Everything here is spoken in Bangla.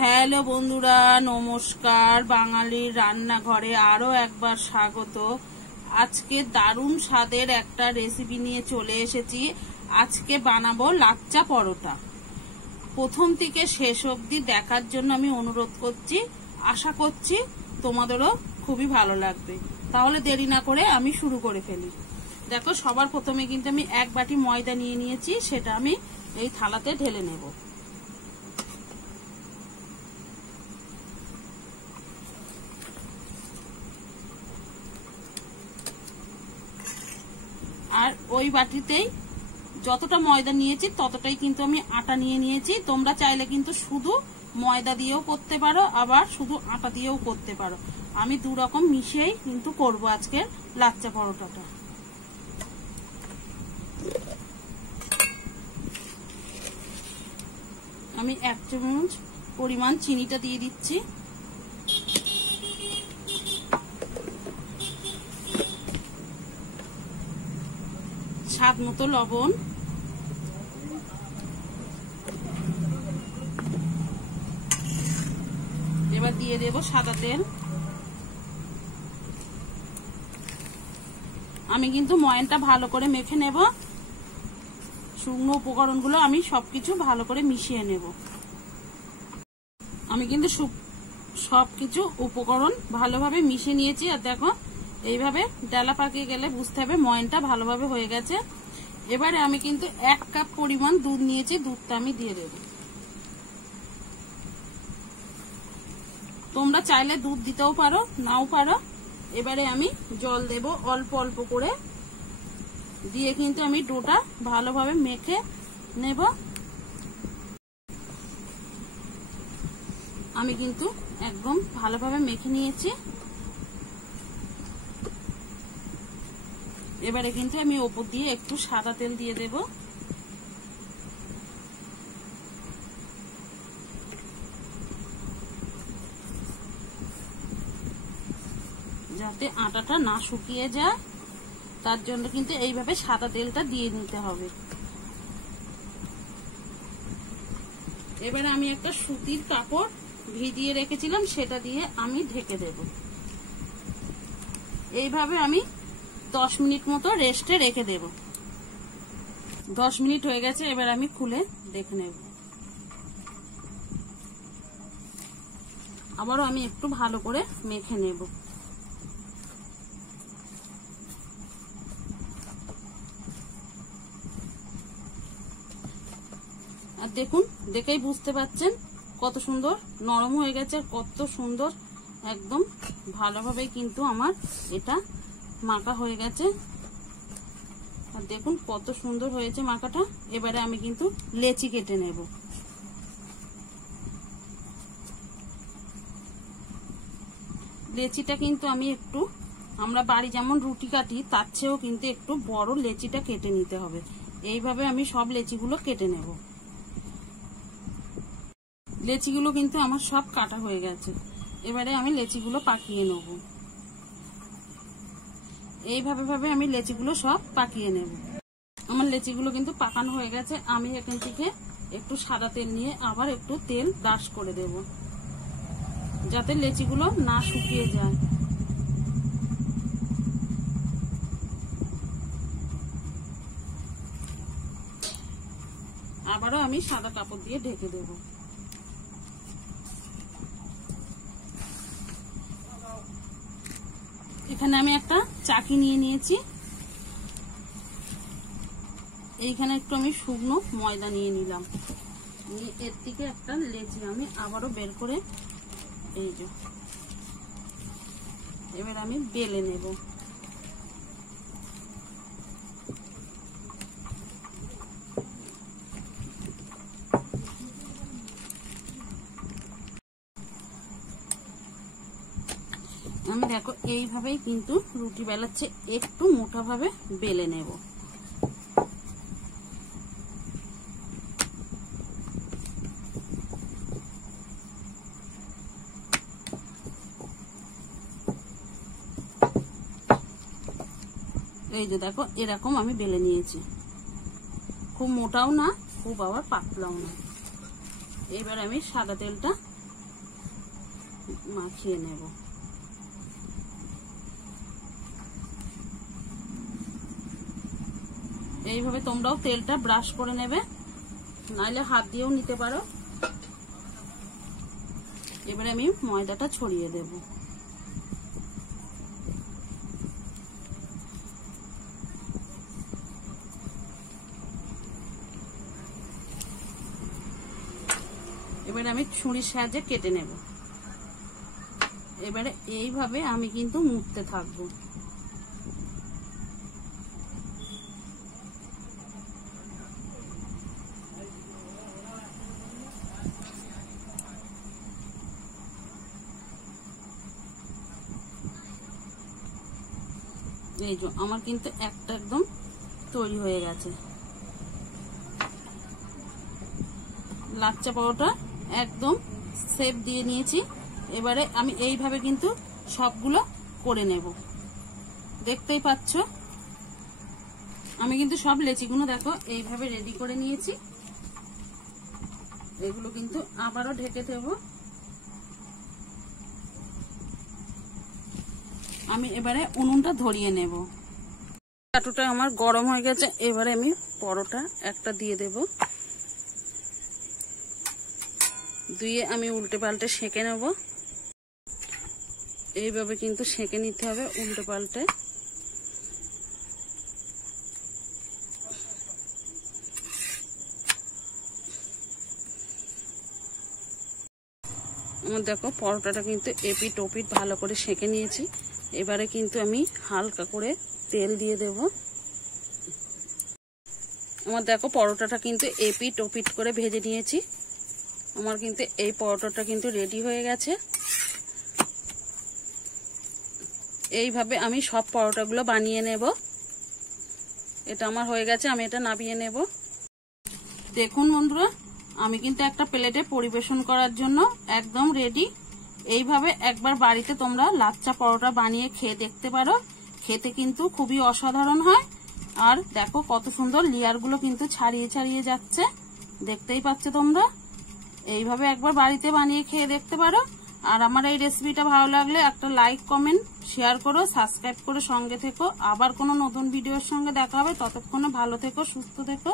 হ্যালো বন্ধুরা, নমস্কার। বাঙালির রান্নাঘরে আরো একবার স্বাগত। আজকে দারুণ স্বাদের একটা রেসিপি নিয়ে চলে এসেছি। আজকে বানাবো লাচ্চা পরোটা। প্রথম থেকে শেষ অবধি দেখার জন্য আমি অনুরোধ করছি। আশা করছি তোমাদেরও খুবই ভালো লাগবে। তাহলে দেরি না করে আমি শুরু করে ফেলি। দেখো, সবার প্রথমে কিন্তু আমি এক বাটি ময়দা নিয়ে নিয়েছি, সেটা আমি এই থালাতে ঢেলে নেব। আর ওই বাটিতেই যতটা ময়দা নিয়েছি ততটাই কিন্তু আমি আটা নিয়ে নিয়েছি। তোমরা চাইলে কিন্তু শুধু ময়দা দিয়েও করতে পারো, আবার শুধু আটা দিয়েও করতে পারো। আমি দু রকম মিশিয়েই কিন্তু করব আজকে লাচ্চা পরোটাটা। আমি 1 চামচ পরিমাণ চিনিটা দিয়ে দিচ্ছি। স্বাদ মতো লবণ, এবার দিয়ে দেব সাদা তেল। আমি কিন্তু ময়ানটা ভালো করে মেখে নেব। শুকনো উপকরণগুলো আমি সবকিছু ভালো করে মিশিয়ে নেব। আমি কিন্তু সবকিছু উপকরণ ভালোভাবে মিশিয়ে নিয়েছি। আর দেখো, এইভাবে ডালা পাকিয়ে গেলে বুঝতে হবে ময়ানটা ভালোভাবে হয়ে গেছে। এবারে আমি কিন্তু 1 কাপ পরিমাণ দুধ নিয়েছি, দুধটা আমি দিয়ে দেব। তোমরা চাইলে দুধ দিতেও পারো, নাও পারো। এবারে আমি জল দেব অল্প অল্প করে, দিয়ে কিন্তু আমি ডোটা ভালোভাবে মেখে নেব। আমি কিন্তু একদম ভালোভাবে মেখে নিয়েছি। এবারে কিন্তু আমি ওপর দিয়ে একটু সাদা তেল দিয়ে দেব। যাতে আটাটা না শুকিয়ে যায়, তার জন্য কিন্তু এইভাবে সাদা তেলটা দিয়ে নিতে হবে। এবারে আমি একটা সুতির কাপড় ভিজিয়ে রেখেছিলাম, সেটা দিয়ে আমি ঢেকে দেব। এইভাবে আমি 10 মিনিট মতো রেস্টে রেখে দেব। 10 মিনিট হয়ে গেছে, এবার আমি খুলে দেখে নেব। আবারও আমি একটু ভালো করে মেখে নেব। আর দেখুন, দেখেই বুঝতে পারছেন কত সুন্দর নরম হয়ে গেছে, কত সুন্দর একদম ভালোভাবে কিন্তু আমার এটা মাখা হয়ে গেছে। আর দেখুন কত সুন্দর হয়েছে মাখাটা। এবারে আমি কিন্তু লেচি কেটে নেব। লেচিটা কিন্তু আমি একটু, আমরা বাড়ি যেমন রুটি কাটি তার চেয়েও কিন্তু একটু বড় লেচিটা কেটে নিতে হবে। এইভাবে আমি সব লেচিগুলো কেটে নেব। লেচিগুলো কিন্তু আমার সব কাটা হয়ে গেছে। এবারে আমি লেচিগুলো পাকিয়ে নেব। এইভাবে আমি লেচিগুলো সব পাকিয়ে নেব। আমার লেচিগুলো কিন্তু পাকানো হয়ে গেছে। আমি এখান থেকে একটু সাদা তেল নিয়ে আবার একটু তেল ব্রাশ করে দেব, যাতে লেচিগুলো না শুকিয়ে যায়। আবারও আমি সাদা কাপড় দিয়ে ঢেকে দেব। এখানে আমি একটা চাকি নিয়ে নিয়েছি। এইখানে একটু আমি শুকনো ময়দা নিয়ে নিলাম। এর থেকে একটা লেচি আমি আবারও বের করে, এই যে এবার আমি বেলে নেব। আমি দেখো এইভাবেই কিন্তু রুটি বেলাচ্ছে, একটু মোটাভাবে বেলে নেব। এই যে দেখো, এরকম আমি বেলে নিয়েছি। খুব মোটাও না, খুব আবার পাতলাও না। এবার আমি সাদা তেলটা মাখিয়ে নেব। এইভাবে তোমরাও তেলটা ব্রাশ করে নেবে, নাহলে হাত দিয়েও নিতে পারো। এবারে আমি ময়দাটা ছড়িয়ে দেব। এবারে আমি ছুরির সাহায্যে কেটে নেব। এবারে এইভাবে আমি কিন্তু মুড়তে থাকবো। এই যে আমার কিন্তু একটা একদম তৈরি হয়ে গেছে। লাচ্চা পরোটা একদম শেপ দিয়ে নিয়েছি। এবারে আমি এইভাবে কিন্তু সবগুলো করে নেব। দেখতেই পাচ্ছ আমি কিন্তু সব লেচিগুলো দেখো এইভাবে রেডি করে নিয়েছি। এগুলো কিন্তু আবারও ঢেকে দেব। আমি এবারে উনুনটা ধরিয়ে নেব। চাটুটা আমার গরম হয়ে গেছে। এবারে আমি পরোটা একটা দিয়ে দেব, দিয়ে আমি উল্টে পাল্টে সেঁকে নেব। এইভাবে কিন্তু সেঁকে নিতে হবে উল্টে পাল্টে। আমার দেখো পরোটাটা কিন্তু এপিট ওপিট ভালো করে সেঁকে নিয়েছি। এবারে কিন্তু আমি হালকা করে তেল দিয়ে দেব। আমার দেখো পরোটাটা কিন্তু এপিট ওপিট করে ভেজে নিয়েছি। আমার কিন্তু এই পরোটাটা কিন্তু রেডি হয়ে গেছে। এইভাবে আমি সব পরোটাগুলো বানিয়ে নেব। এটা আমার হয়ে গেছে, আমি এটা নামিয়ে নেব। দেখুন বন্ধুরা, আমি কিন্তু একটা প্লেটে পরিবেশন করার জন্য একদম রেডি। এইভাবে একবার বাড়িতে তোমরা লাচ্চা পরোটা বানিয়ে খেয়ে দেখতে পারো। খেতে কিন্তু খুবই অসাধারণ হয়। আর দেখো কত সুন্দর লেয়ারগুলো কিন্তু ছাড়িয়ে ছাড়িয়ে যাচ্ছে, দেখতেই পাচ্ছ তোমরা। এইভাবে একবার বাড়িতে বানিয়ে খেয়ে দেখতে পারো। আর আমার এই রেসিপিটা ভালো লাগলে একটা লাইক কমেন্ট শেয়ার করো, সাবস্ক্রাইব করে সঙ্গে থেকো। আবার কোনো নতুন ভিডিওর সঙ্গে দেখা হবে। ততক্ষণে ভালো থেকো, সুস্থ থেকো।